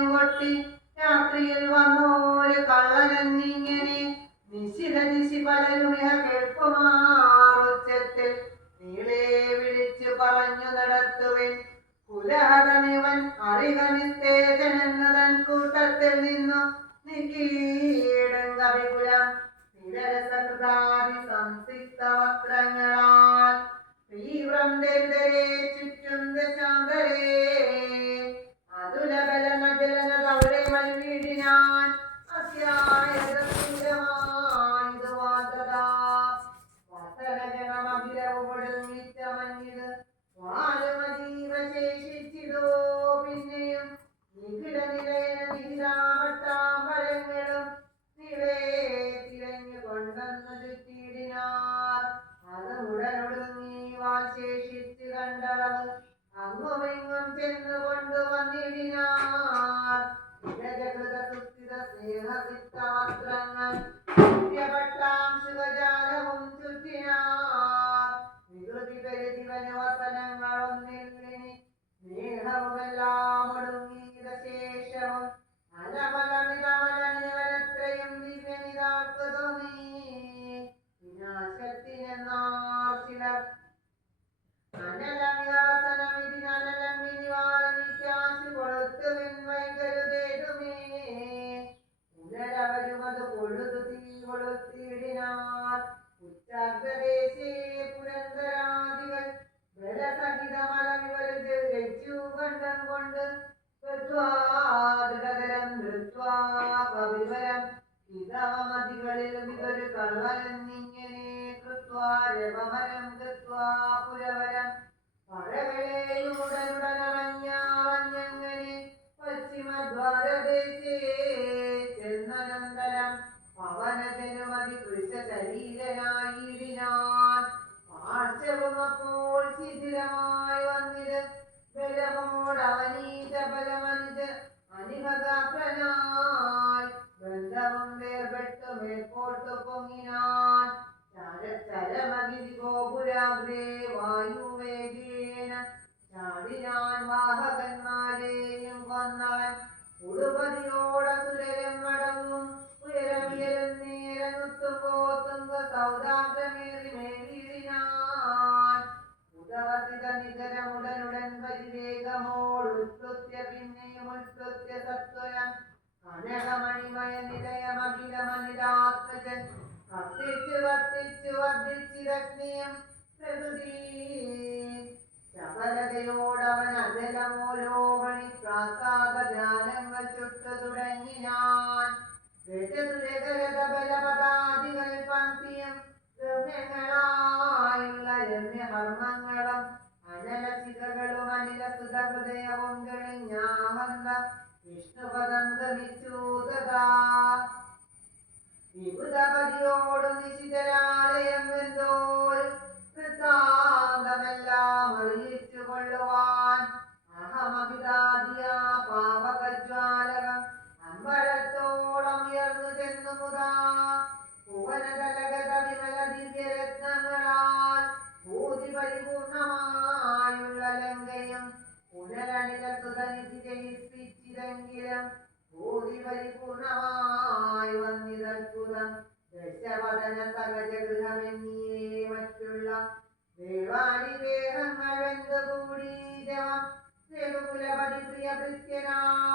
കൊട്ടി രാത്രിയിൽ വന്നോര് കള്ളനെന്നിങ്ങനെ നിശിത ദിശി പലരുമിഹ കേൾക്കുമാറുച്ചത്തിൽ നീളെ വിളിച്ചു പറഞ്ഞു നടത്തുവിൻ. കുലഹതനിവൻ അറിക എന്നതൻ കൂട്ടത്തിൽ നിന്നു നികീടും കവികുലം. നിരസകൃതാതി സംസിക്ത വസ്ത്രങ്ങളാൽ തീവ്രം ദരിദ്രരെ ചുറ്റും ദശാന്തരേ Then ജയിച്ചു കണ്ടം. പുരവരം. പഴകളെയുടനുടനറഞ്ഞാറഞ്ഞങ്ങനെ ഗോപുരാഗ്രേ വായുവേഗേന ചാടിനാൻ വാഹകന്മാരെയും കൊന്നവൻ ഉടുപതിയോടസുരരും മടങ്ങും. ഉയരമുയരും നേരനുത്തുമ്പോത്തുങ്ക സൗദാഗ്രമേറി മേലിടിനാൻ ഉദവസിത നികരമുടനുടൻ പരിവേഗമോടുത്ലുത്യ പിന്നെയും ഉത്ലുത്യ സത്വരം കനകമണിമയ നിലയമഖിലമനിരാത്മജൻ കത്തിച്ചു വർത്തിച്ചു വർദ്ധിച്ചിരഗ്നിയം പ്രകൃതി ചപലതയോടവൻ അകലമോലോമണി പ്രാസാദ ധ്യാനങ്ങൾ ചുട്ടു തുടങ്ങിനാൻ. രജതുരകരത ബലപദാദികൾ പങ്ക്തിയും രമ്യങ്ങളായുള്ള രമ്യകർമ്മങ്ങളും അനലശിഖകളും അനിലസുത ഹൃദയവും കഴിഞ്ഞാഹന്ത വിഷ്ണുപദം ഗമിച്ചു വിഭുതപതിയോടും നിശിതരാലയം എന്തോരും വൃത്താന്തമെല്ലാം അറിയിച്ചു കൊള്ളുവാൻ അഹമഹിതാദിയാ പാവകജ്വാലകം അമ്പരത്തോളം ഉയർന്നു ചെന്നു മുതാ. ഭുവനതലഗത വിമല ദിവ്യരത്നങ്ങളാൽ ഭൂതി പരിപൂർണമായുള്ള ലങ്കയും പുനരനില സുതനിധി ജയിപ്പിച്ചിതെങ്കിലും ഭൂതി പരിപൂർണമായി വന്നിതത്ഭുതം. ദശവദന സഹജഗൃഹമെന്നിയേ മറ്റുള്ള ദേവാനിദേഹങ്ങൾ വെന്തുകൂടി ജവം രഘുകുലപതി പ്രിയ ഭൃത്യനാം